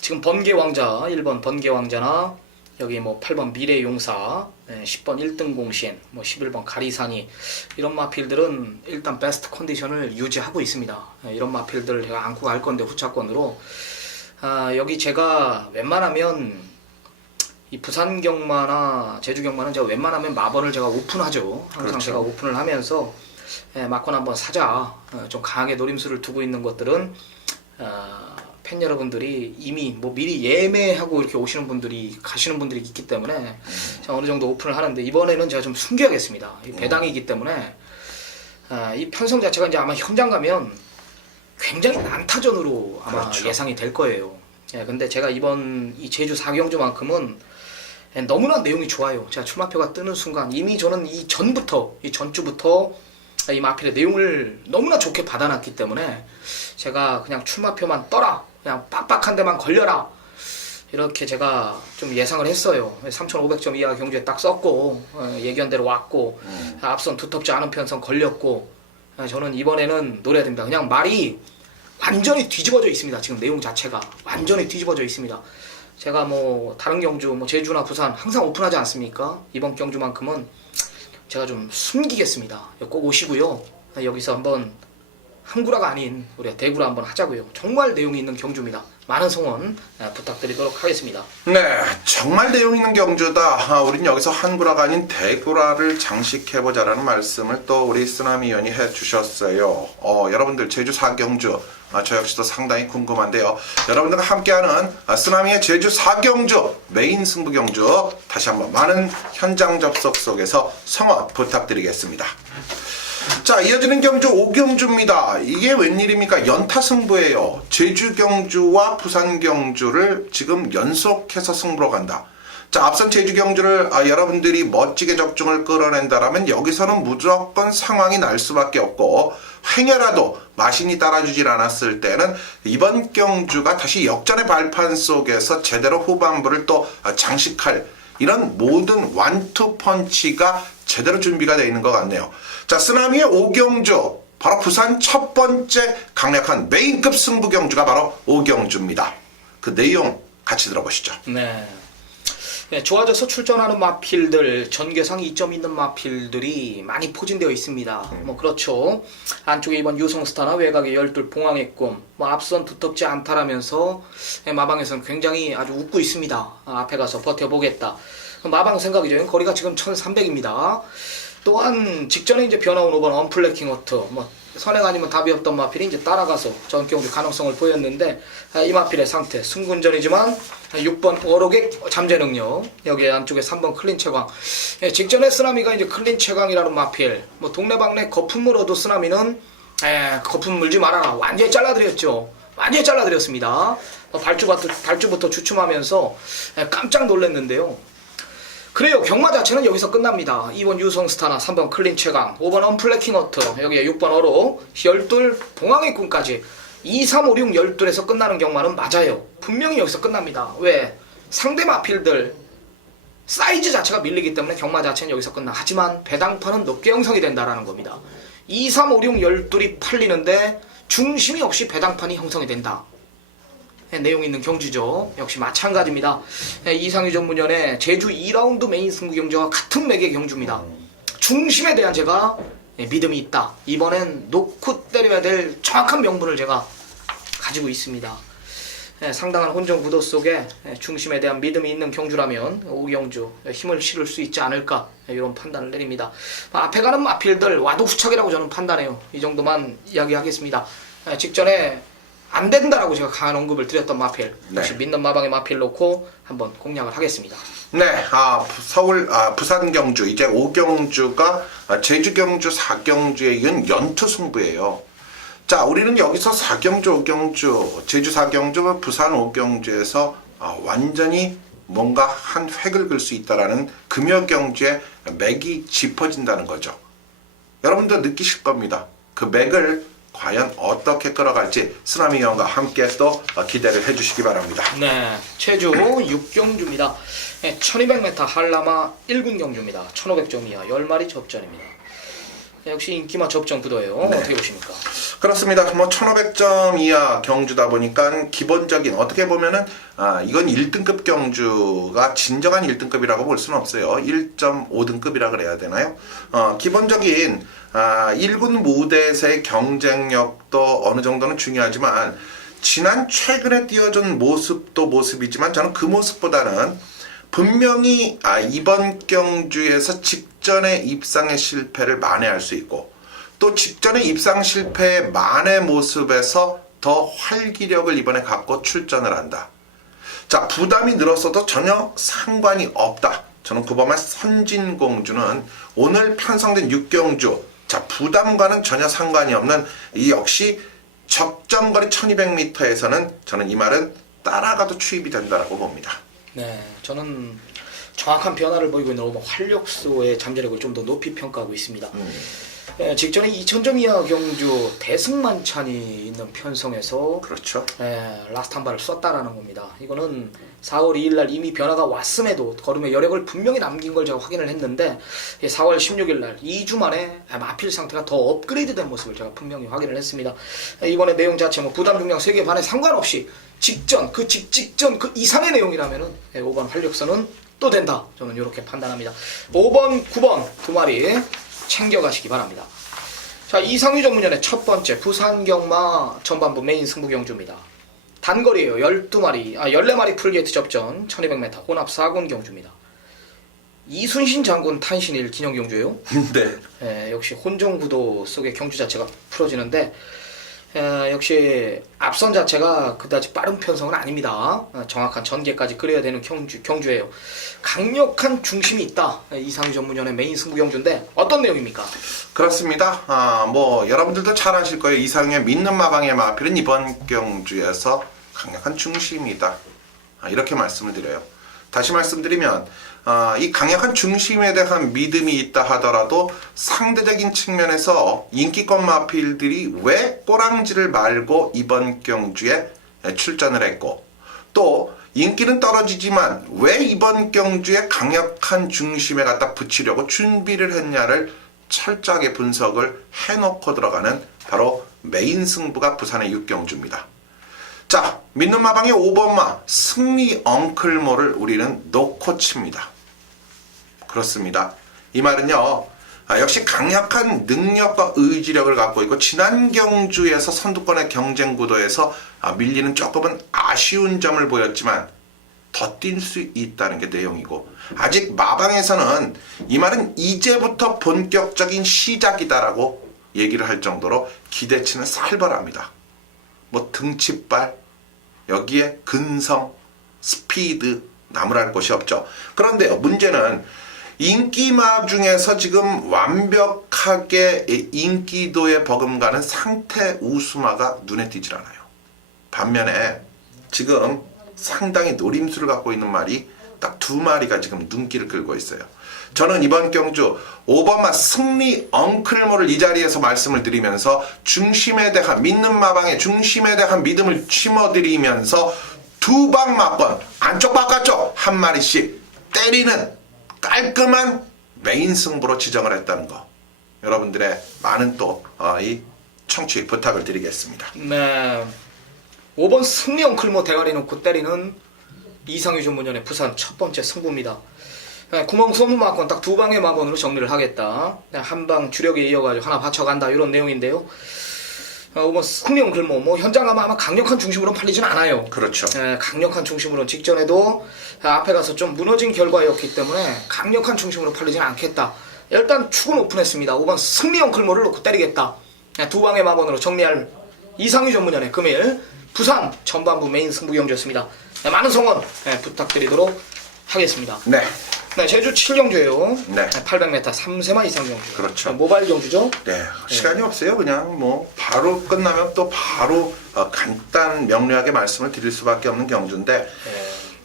지금 번개왕자 1번 번개왕자나 여기 뭐 8번 미래용사, 10번 1등 공신, 뭐 11번 가리산이 이런 마필들은 일단 베스트 컨디션을 유지하고 있습니다. 이런 마필들을 제가 안고 갈 건데 후차권으로 여기 제가 웬만하면 이 부산 경마나 제주 경마는 제가 웬만하면 마번을 제가 오픈하죠. 항상 그렇죠. 제가 오픈을 하면서 마건 한번 사자. 좀 강하게 노림수를 두고 있는 것들은 팬 여러분들이 이미 뭐 미리 예매하고 이렇게 오시는 분들이 가시는 분들이 있기 때문에 제가 어느 정도 오픈을 하는데 이번에는 제가 좀 숨겨야겠습니다. 이 배당이기 때문에 이 편성 자체가 이제 아마 현장 가면 굉장히 난타전으로 아마 그렇죠. 예상이 될 거예요. 근데 제가 이번 이 제주 4경주만큼은 너무나 내용이 좋아요. 제가 출마표가 뜨는 순간 이미 저는 이 전주부터 이 마필의 내용을 너무나 좋게 받아놨기 때문에 제가 그냥 출마표만 떠라, 그냥 빡빡한 데만 걸려라, 이렇게 제가 좀 예상을 했어요. 3,500점 이하 경주에 딱 썼고 예견 대로 왔고 앞선 두텁지 않은 편성 걸렸고 저는 이번에는 노려야 됩니다. 그냥 말이 완전히 뒤집어져 있습니다. 지금 내용 자체가 완전히 뒤집어져 있습니다. 제가 뭐 다른 경주 뭐 제주나 부산 항상 오픈하지 않습니까? 이번 경주만큼은 제가 좀 숨기겠습니다. 꼭 오시고요. 여기서 한번 한구라가 아닌 우리가 대구라 한번 하자고요. 정말 내용이 있는 경주입니다. 많은 성원 부탁드리도록 하겠습니다. 네, 정말 내용 있는 경주다. 우린 여기서 한구라가 아닌 대구라를 장식해보자라는 말씀을 또 우리 쓰나미 위원이 해주셨어요. 여러분들 제주 4경주 저 역시도 상당히 궁금한데요. 여러분들과 함께하는 쓰나미의 제주 4경주 메인 승부 경주 다시 한번 많은 현장 접속 속에서 성원 부탁드리겠습니다. 자, 이어지는 경주 5경주입니다. 이게 웬일입니까? 연타 승부예요. 제주 경주와 부산 경주를 지금 연속해서 승부로 간다. 자, 앞선 제주 경주를 여러분들이 멋지게 적중을 끌어낸다라면 여기서는 무조건 상황이 날 수밖에 없고 행여라도 마신이 따라주질 않았을 때는 이번 경주가 다시 역전의 발판 속에서 제대로 후반부를 또 장식할 이런 모든 완투 펀치가 제대로 준비가 되어 있는 것 같네요. 자, 쓰나미의 5경주, 바로 부산 첫 번째 강력한 메인급 승부 경주가 바로 5경주입니다. 그 내용 같이 들어보시죠. 네. 좋아져서 출전하는 마필들, 전개상 2점 있는 마필들이 많이 포진되어 있습니다. 뭐 그렇죠. 안쪽에 이번 유성스타나 외곽에 열둘 봉황의 꿈, 뭐 앞선 두텁지 않다라면서 마방에서는 굉장히 아주 웃고 있습니다. 앞에 가서 버텨보겠다. 마방 생각이죠. 거리가 지금 1300입니다. 또한 직전에 이제 변화온 5번 언플래킹 허트, 뭐 선행 아니면 답이 없던 마필이 이제 따라가서 전경주 가능성을 보였는데 이 마필의 상태 승군전이지만 6번 어록의 잠재 능력 여기 안쪽에 3번 클린 채광 직전에 쓰나미가 이제 클린 채광이라는 마필 뭐 동네방네 거품 물어도 쓰나미는 거품 물지 말아라 완전히 잘라드렸죠. 완전히 잘라드렸습니다. 발주부터 주춤하면서 깜짝 놀랐는데요. 그래요. 경마 자체는 여기서 끝납니다. 2번 유성스타나 3번 클린 최강 5번 언플래킹 어트 여기에 6번 어로 열둘 봉황의 꿈까지 2, 3, 5, 6, 열둘에서 끝나는 경마는 맞아요. 분명히 여기서 끝납니다. 왜? 상대 마필들 사이즈 자체가 밀리기 때문에 경마 자체는 여기서 끝나. 하지만 배당판은 높게 형성이 된다라는 겁니다. 2, 3, 5, 6, 열둘이 팔리는데 중심이 없이 배당판이 형성이 된다. 내용 있는 경주죠. 역시 마찬가지입니다. 이상희 전문연의 제주 2라운드 메인 승부 경주와 같은 맥의 경주입니다. 중심에 대한 제가 믿음이 있다. 이번엔 놓고 때려야 될 정확한 명분을 제가 가지고 있습니다. 상당한 혼전 구도 속에 중심에 대한 믿음이 있는 경주라면 오경주 힘을 실을 수 있지 않을까 이런 판단을 내립니다. 앞에 가는 마필들 와도 후착이라고 저는 판단해요. 이 정도만 이야기하겠습니다. 직전에 안 된다라고 제가 강한 언급을 드렸던 마필 역시 믿는 마방의 마필 놓고 한번 공략을 하겠습니다. 네, 부산 경주 이제 5경주가 제주 경주 4경주에 이은 연투 승부예요. 자, 우리는 여기서 4경주 5경주 제주 4경주 부산 5경주에서 완전히 뭔가 한 획을 그을 수 있다라는 금요 경주의 맥이 짚어진다는 거죠. 여러분도 느끼실 겁니다. 그 맥을 과연 어떻게 끌어갈지 쓰나미 형과 함께 또 기대를 해주시기 바랍니다. 네, 제주 6경주입니다. 1200m 한라마 1군 경주입니다. 1500점 이하 10마리 접전입니다. 역시 인기마 접전 구도예요. 네. 어떻게 보십니까? 그렇습니다. 뭐 1500점 이하 경주다 보니까 기본적인 어떻게 보면은 이건 1등급 경주가 진정한 1등급이라고 볼 수는 없어요. 1.5등급이라 그래야 되나요? 기본적인 1군 무대에서의 경쟁력도 어느 정도는 중요하지만 지난 최근에 띄워준 모습도 모습이지만 저는 그 모습보다는 분명히 이번 경주에서 직전의 입상의 실패를 만회할 수 있고 또 직전의 입상 실패의 만회 모습에서 더 활기력을 이번에 갖고 출전을 한다. 자, 부담이 늘었어도 전혀 상관이 없다. 저는 구범한 선진공주는 오늘 편성된 6경주 자, 부담과는 전혀 상관이 없는 이 역시 적정거리 1200m에서는 저는 이 말은 따라가도 추입이 된다라고 봅니다. 네, 저는 정확한 변화를 보이고 있는 활력소의 잠재력을 좀 더 높이 평가하고 있습니다. 직전에 2000점 이하 경주 대승만찬이 있는 편성에서 그렇죠. 라스트 한 발을 쐈다라는 겁니다. 이거는 4월 2일날 이미 변화가 왔음에도 걸음의 여력을 분명히 남긴 걸 제가 확인을 했는데 4월 16일날 2주 만에 마필 상태가 더 업그레이드된 모습을 제가 분명히 확인을 했습니다. 이번에 내용 자체 뭐 부담 중량 3개 반에 상관없이 직전 그 직전 그 이상의 내용이라면은 5번 활력소는 또 된다. 저는 이렇게 판단합니다. 5번, 9번 두 마리 챙겨가시기 바랍니다. 자, 이상희 전문연의 첫 번째 부산 경마 전반부 메인 승부 경주입니다. 단거리예요. 12마리, 14마리 풀게이트 접전 1200m 혼합 4군 경주입니다. 이순신 장군 탄신일 기념 경주예요. 네. 역시 혼종 구도 속의 경주 자체가 풀어지는데 역시 앞선 자체가 그다지 빠른 편성은 아닙니다. 정확한 전개까지 그려야 되는 경주예요. 강력한 중심이 있다. 이상희 전문연의 메인 승부 경주인데 어떤 내용입니까? 그렇습니다. 뭐 여러분들도 잘 아실 거예요. 이상의 믿는 마방의 마필은 이번 경주에서 강력한 중심이다. 이렇게 말씀을 드려요. 다시 말씀드리면 이 강력한 중심에 대한 믿음이 있다 하더라도 상대적인 측면에서 인기권 마필들이 왜 꼬랑지를 말고 이번 경주에 출전을 했고 또 인기는 떨어지지만 왜 이번 경주에 강력한 중심에 갖다 붙이려고 준비를 했냐를 철저하게 분석을 해놓고 들어가는 바로 메인 승부가 부산의 6경주입니다. 자, 믿는 마방의 5번마 승리 엉클모를 우리는 놓고 칩니다. 그렇습니다. 이 말은요, 역시 강력한 능력과 의지력을 갖고 있고 지난 경주에서 선두권의 경쟁 구도에서 밀리는 조금은 아쉬운 점을 보였지만 더 뛸 수 있다는 게 내용이고 아직 마방에서는 이 말은 이제부터 본격적인 시작이다라고 얘기를 할 정도로 기대치는 살벌합니다. 뭐 등치발, 여기에 근성, 스피드, 나무랄 것이 없죠. 그런데요, 문제는 인기마 중에서 지금 완벽하게 인기도에 버금가는 상태 우수마가 눈에 띄질 않아요. 반면에 지금 상당히 노림수를 갖고 있는 말이 딱 2마리가 지금 눈길을 끌고 있어요. 저는 이번 경주 5번마 승리 엉클모를 이 자리에서 말씀을 드리면서 중심에 대한 믿는 마방의 중심에 대한 믿음을 심어드리면서 2방 맞번 안쪽 바깥쪽 한 마리씩 때리는 깔끔한 메인 승부로 지정을 했다는 거, 여러분들의 많은 또 이 청취 부탁을 드리겠습니다. 네. 5번 승리 엉클모 대가리 놓고 때리는 이상유 전문위원의 부산 첫 번째 승부입니다. 네, 구멍 소문 맞고 딱 2방의 마번으로 정리를 하겠다. 한 방 주력에 이어가지고 하나 받쳐간다, 이런 내용인데요. 5번 승리 엉클모, 뭐 현장 아마 강력한 중심으로는 팔리진 않아요. 그렇죠. 강력한 중심으로는 직전에도 앞에 가서 좀 무너진 결과였기 때문에 강력한 중심으로 팔리진 않겠다. 일단 축은 오픈했습니다. 5번 승리 엉클모를 놓고 때리겠다. 2방의 마번으로 정리할 이상유 전문위원의 금일 부산 전반부 메인 승부 경주였습니다. 많은 성원 부탁드리도록 하겠습니다. 네. 네, 제주 7경주예요. 네. 800m 3세마 이상 경주. 그렇죠. 모바일 경주죠. 네, 시간이 없어요. 그냥 뭐 바로 끝나면 또 바로 간단 명료하게 말씀을 드릴 수밖에 없는 경주인데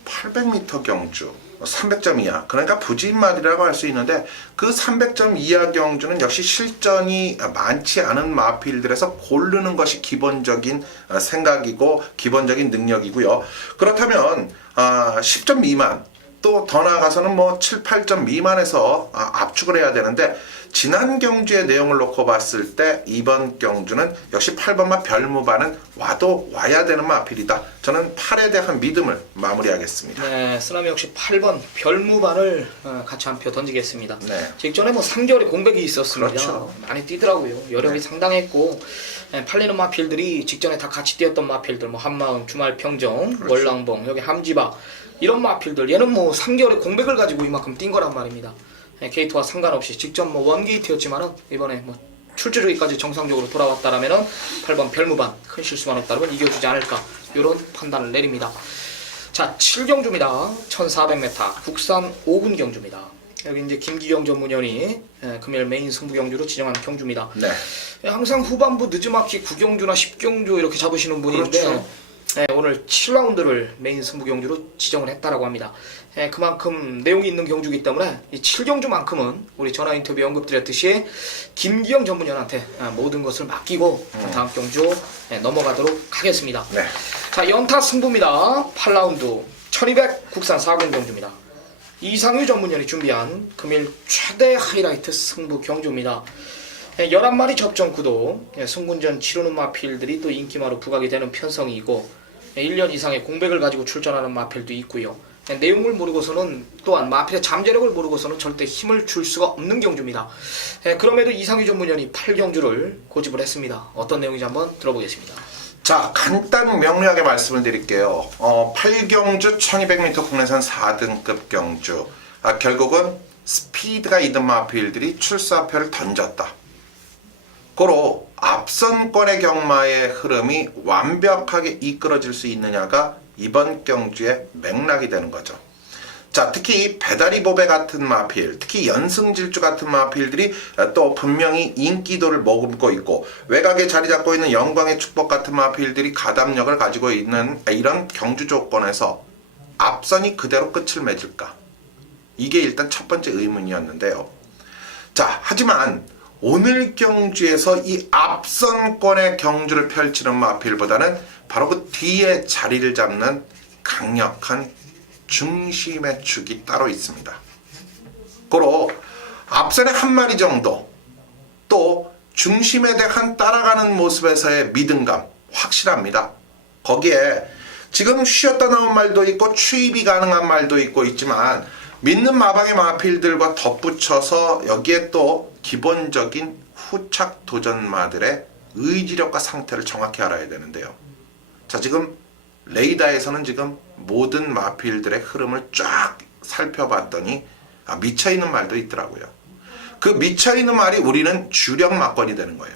800m 경주 300점 이하, 그러니까 부진말이라고 할 수 있는데 그 300점 이하 경주는 역시 실전이 많지 않은 마필들에서 고르는 것이 기본적인 생각이고 기본적인 능력이고요. 그렇다면 10점 미만, 또 더 나아가서는 뭐 7, 8점 미만에서 압축을 해야 되는데, 지난 경주의 내용을 놓고 봤을 때 이번 경주는 역시 8번마 별무반은 와도 와야 되는 마필이다. 저는 8에 대한 믿음을 마무리하겠습니다. 네, 쓰나미 역시 8번 별무반을 같이 한 표 던지겠습니다. 네. 직전에 뭐 3개월의 공백이 있었습니다. 그렇죠. 많이 뛰더라고요. 여력이 상당했고, 팔리는 마필들이 직전에 다 같이 뛰었던 마필들, 뭐 한마음, 주말평정, 그렇죠. 월랑봉, 여기 함지바, 이런 마필들, 얘는 뭐 3개월의 공백을 가지고 이만큼 뛴 거란 말입니다. 게이트와 상관없이 직전 뭐 원게이트였지만은 이번에 뭐 출제조기까지 정상적으로 돌아왔다라면은 8번 별무반 큰 실수만 없다면 이겨주지 않을까, 이런 판단을 내립니다. 자, 7경주입니다. 1400m 국산 5군 경주입니다. 여기 이제 김기경 전문위원이 금요일 메인 승부 경주로 지정한 경주입니다. 네. 항상 후반부 늦지막히 9경주나 10경주 이렇게 잡으시는 분인데, 그렇죠. 오늘 7라운드를 메인 승부 경주로 지정을 했다라고 합니다. 그만큼 내용이 있는 경주이기 때문에 이 7경주만큼은 우리 전화 인터뷰 언급드렸듯이 김기영 전문위원한테 모든 것을 맡기고 다음 경주 넘어가도록 하겠습니다. 네. 자, 연타 승부입니다. 8라운드 1200 국산 4군 경주입니다. 이상유 전문위원이 준비한 금일 최대 하이라이트 승부 경주입니다. 11마리 접전 구도, 승군전 치르는 마필들이 또 인기마로 부각이 되는 편성이고, 1년 이상의 공백을 가지고 출전하는 마필도 있고요. 내용을 모르고서는, 또한 마필의 잠재력을 모르고서는 절대 힘을 줄 수가 없는 경주입니다. 그럼에도 이상유 전문위원이 8경주를 고집을 했습니다. 어떤 내용인지 한번 들어보겠습니다. 자, 간단 명료하게 말씀을 드릴게요. 8경주 1200m 국내산 4등급 경주. 결국은 스피드가 있는 마필들이 출사표를 던졌다. 고로 앞선권의 경마의 흐름이 완벽하게 이끌어질 수 있느냐가 이번 경주의 맥락이 되는 거죠. 자, 특히 배다리 보배 같은 마필, 특히 연승질주 같은 마필들이 또 분명히 인기도를 머금고 있고, 외곽에 자리 잡고 있는 영광의 축복 같은 마필들이 가담력을 가지고 있는 이런 경주 조건에서 앞선이 그대로 끝을 맺을까? 이게 일단 첫 번째 의문이었는데요. 자, 하지만 오늘 경주에서 이 앞선권의 경주를 펼치는 마필보다는 바로 그 뒤에 자리를 잡는 강력한 중심의 축이 따로 있습니다. 고로 앞선의 한 마리 정도, 또 중심에 대한 따라가는 모습에서의 믿음감 확실합니다. 거기에 지금 쉬었다 나온 말도 있고 추입이 가능한 말도 있고 있지만, 믿는 마방의 마필들과 덧붙여서 여기에 또 기본적인 후착 도전마들의 의지력과 상태를 정확히 알아야 되는데요. 자, 지금 레이더에서는 지금 모든 마필들의 흐름을 쫙 살펴봤더니 미쳐있는 말도 있더라고요. 그 미쳐있는 말이 우리는 주력 막건이 되는 거예요.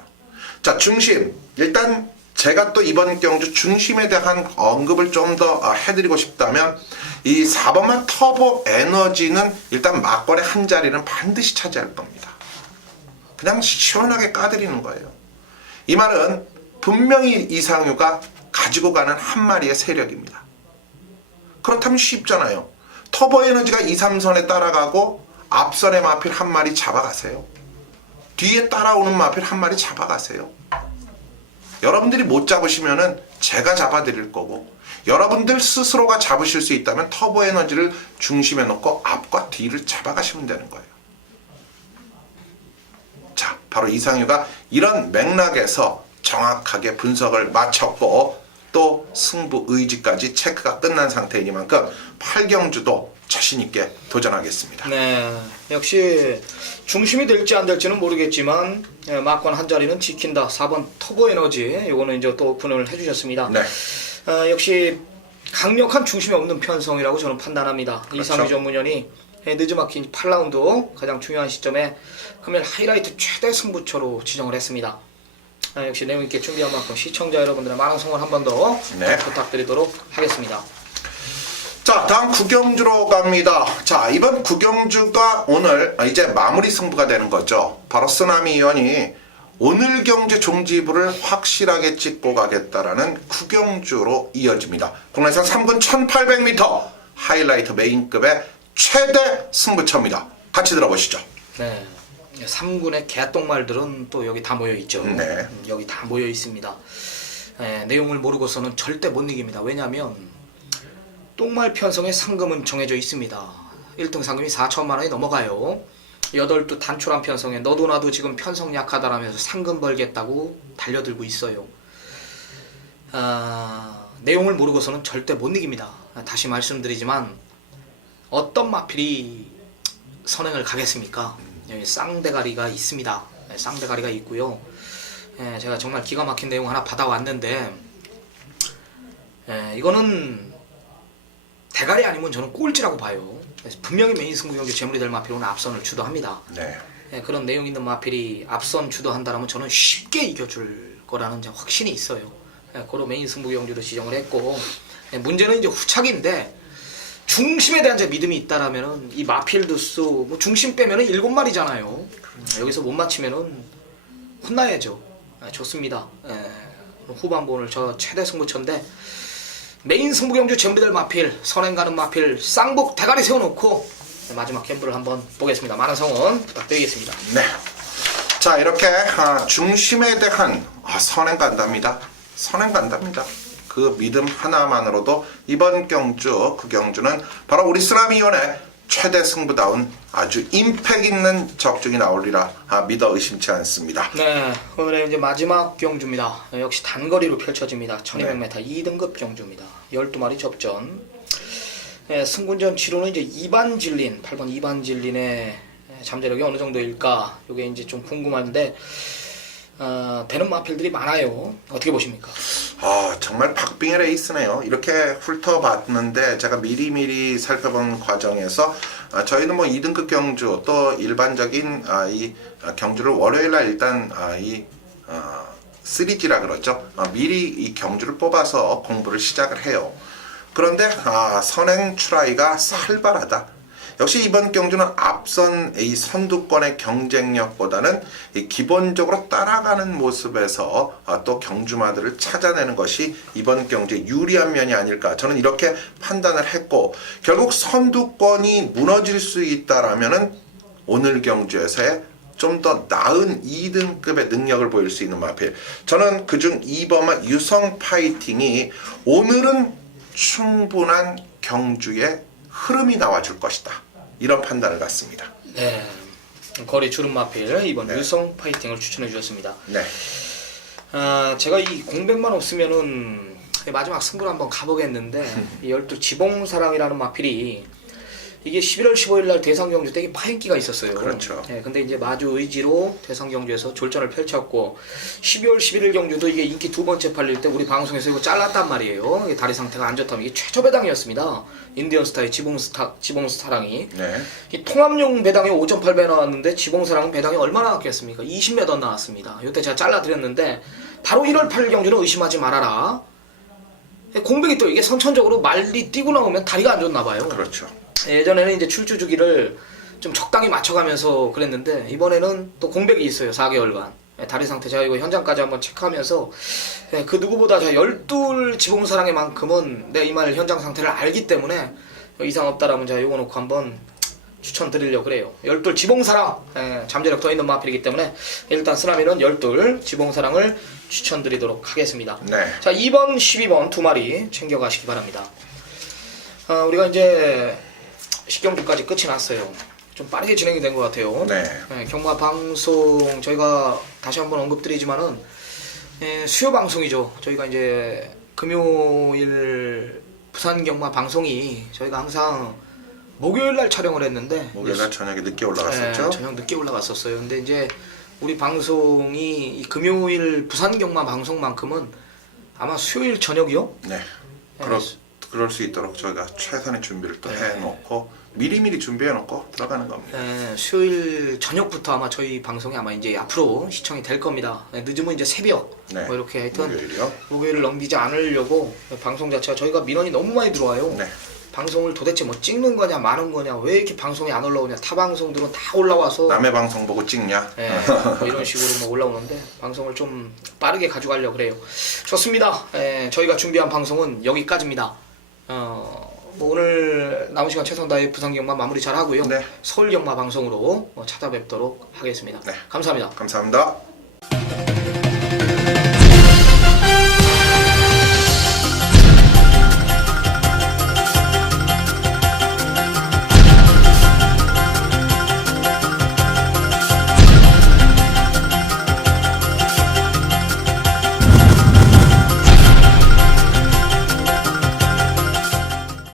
자, 중심. 일단 제가 또 이번 경주 중심에 대한 언급을 좀 더 해드리고 싶다면 이 4번만 터보 에너지는 일단 막건의 한 자리는 반드시 차지할 겁니다. 그냥 시원하게 까드리는 거예요. 이 말은 분명히 이상유가 가지고 가는 한 마리의 세력입니다. 그렇다면 쉽잖아요. 터보 에너지가 2, 3선에 따라가고 앞선의 마필 한 마리 잡아가세요. 뒤에 따라오는 마필 한 마리 잡아가세요. 여러분들이 못 잡으시면은 제가 잡아드릴 거고, 여러분들 스스로가 잡으실 수 있다면 터보 에너지를 중심에 놓고 앞과 뒤를 잡아가시면 되는 거예요. 자, 바로 이상유가 이런 맥락에서 정확하게 분석을 마쳤고 또 승부 의지까지 체크가 끝난 상태이니만큼 8경주도 자신있게 도전하겠습니다. 네, 역시 중심이 될지 안 될지는 모르겠지만 막권 한 자리는 지킨다. 4번 터보 에너지 요거는 이제 또 오픈을 해주셨습니다. 네. 역시 강력한 중심이 없는 편성이라고 저는 판단합니다. 그렇죠. 이상유 전문위원이 늦지막힌 8라운드 가장 중요한 시점에 금일 하이라이트 최대 승부처로 지정을 했습니다. 역시 내용 있게 준비한 만큼 시청자 여러분들의 많은 성원 한 번 더 네. 부탁드리도록 하겠습니다. 자, 다음 구경주로 갑니다. 자, 이번 구경주가 오늘 이제 마무리 승부가 되는 거죠. 바로 쓰나미 의원이 오늘 경주 종지부를 확실하게 찍고 가겠다라는 구경주로 이어집니다. 국내산 3군 1800m 하이라이트 메인급의 최대 승부처입니다. 같이 들어보시죠. 네, 3군의 개똥말들은 또 여기 다 모여 있죠. 네. 여기 다 모여 있습니다. 내용을 모르고서는 절대 못 이깁니다. 왜냐하면 똥말 편성의 상금은 정해져 있습니다. 1등 상금이 4천만 원이 넘어가요. 8두 단촐한 편성에 너도 나도 지금 편성 약하다라면서 상금 벌겠다고 달려들고 있어요. 내용을 모르고서는 절대 못 이깁니다. 다시 말씀드리지만 어떤 마필이 선행을 가겠습니까? 여기 쌍대가리가 있습니다. 쌍대가리가 있고요. 제가 정말 기가 막힌 내용 하나 받아왔는데 이거는 대가리 아니면 저는 꼴찌라고 봐요. 분명히 메인 승부 경기 재물이 될 마필은 앞선을 주도합니다. 네. 그런 내용 있는 마필이 앞선 주도한다면 저는 쉽게 이겨줄 거라는 확신이 있어요. 그로 메인 승부 경기로 지정을 했고, 문제는 이제 후착인데 중심에 대한 제 믿음이 있다라면은 이 마필드 수 뭐 중심 빼면은 7마리잖아요. 여기서 못 맞히면은 혼나야죠. 좋습니다. 후반부 오늘 저 최대 승부처인데 메인 승부 경주 재물이될 마필, 선행 가는 마필 쌍복 대가리 세워놓고 마지막 캠프를 한번 보겠습니다. 많은 성원 부탁드리겠습니다. 네. 자, 이렇게 중심에 대한 선행 간답니다. 선행 간답니다. 그 믿음 하나만으로도 이번 경주, 그 경주는 바로 우리 쓰나미 위원의 최대 승부다운 아주 임팩 있는 적중이 나오리라 믿어 의심치 않습니다. 네, 오늘의 이제 마지막 경주입니다. 역시 단거리로 펼쳐집니다. 1200m 2등급 경주입니다. 12마리 접전. 승군전 치료는 이제 2반 질린, 8번 2반 질린의 잠재력이 어느 정도일까? 이게 이제 좀 궁금한데, 되는 마필들이 많아요. 어떻게 보십니까? 정말 박빙의 레이스네요. 이렇게 훑어봤는데 제가 미리미리 살펴본 과정에서 저희는 뭐 2등급 경주 또 일반적인 이 경주를 월요일날 일단 이 3G라 그러죠. 미리 이 경주를 뽑아서 공부를 시작을 해요. 그런데 선행 출하이가 살벌하다. 역시 이번 경주는 앞선 이 선두권의 경쟁력보다는 이 기본적으로 따라가는 모습에서 또 경주마들을 찾아내는 것이 이번 경주의 유리한 면이 아닐까, 저는 이렇게 판단을 했고, 결국 선두권이 무너질 수 있다라면은 오늘 경주에서의 좀 더 나은 2등급의 능력을 보일 수 있는 마필, 저는 그중 2번만 유성 파이팅이 오늘은 충분한 경주의 흐름이 나와줄 것이다, 이런 판단을 갖습니다. 네, 거리 주름 마필 이번 네. 유성 파이팅을 추천해 주셨습니다. 네. 제가 이 공백만 없으면은 마지막 승부를 한번 가보겠는데 이 12 지봉사랑이라는 마필이 이게 11월 15일 날 대상 경주 때 이게 파행기가 있었어요. 그렇죠. 예, 근데 이제 마주 의지로 대상 경주에서 졸전을 펼쳤고 12월 11일 경주도 이게 인기 두 번째 팔릴 때 우리 방송에서 이거 잘랐단 말이에요. 이게 다리 상태가 안 좋다면 이게 최저 배당이었습니다. 인디언스타의 지봉스타랑이 네. 이 통합용 배당이 5.8배 나왔는데 지봉사랑은 배당이 얼마나 나왔겠습니까? 20몇 원 나왔습니다. 이때 제가 잘라드렸는데 바로 1월 8일 경주는 의심하지 말아라. 공백이 또 이게 선천적으로 말이 뛰고 나오면 다리가 안 좋나 봐요. 그렇죠. 예전에는 이제 출주 주기를 좀 적당히 맞춰가면서 그랬는데 이번에는 또 공백이 있어요. 4개월간. 다리 상태 제가 이거 현장까지 한번 체크하면서 그 누구보다 제가 12 지봉사랑의 만큼은 내가 이 말 현장 상태를 알기 때문에 이상 없다라면 제가 요거 놓고 한번 추천드리려고 그래요. 12 지봉사랑 잠재력 더 있는 마필이기 때문에 일단 쓰라미는 12 지봉사랑을 추천드리도록 하겠습니다. 네. 자 2번 12번 두 마리 챙겨가시기 바랍니다. 우리가 이제 식경주까지 끝이 났어요. 좀 빠르게 진행이 된 것 같아요. 네. 경마 방송 저희가 다시 한번 언급드리지만은 수요 방송이죠. 저희가 이제 금요일 부산 경마 방송이 저희가 항상 목요일 날 촬영을 했는데 목요일 날 저녁에 늦게 올라갔었죠. 저녁 늦게 올라갔었어요. 근데 이제 우리 방송이 이 금요일 부산 경마 방송만큼은 아마 수요일 저녁이요? 네. 그럴 수 있도록 저희가 최선의 준비를 또 해놓고 미리미리 준비해놓고 들어가는 겁니다. 수요일 저녁부터 아마 저희 방송이 아마 이제 앞으로 시청이 될 겁니다. 늦으면 이제 새벽 네. 뭐 이렇게 하여튼 목요일이요. 목요일을 넘기지 않으려고 방송 자체가 저희가 민원이 너무 많이 들어와요. 네. 방송을 도대체 뭐 찍는 거냐 마는 거냐 왜 이렇게 방송이 안 올라오냐 타 방송들은 다 올라와서 남의 방송 보고 찍냐? 뭐 이런 식으로 뭐 올라오는데 방송을 좀 빠르게 가져가려고 그래요. 좋습니다. 저희가 준비한 방송은 여기까지입니다. 뭐 오늘 남은 시간 최선 다해 부산 경마 마무리 잘 하고요. 네. 서울 경마 방송으로 찾아뵙도록 하겠습니다. 네. 감사합니다. 감사합니다.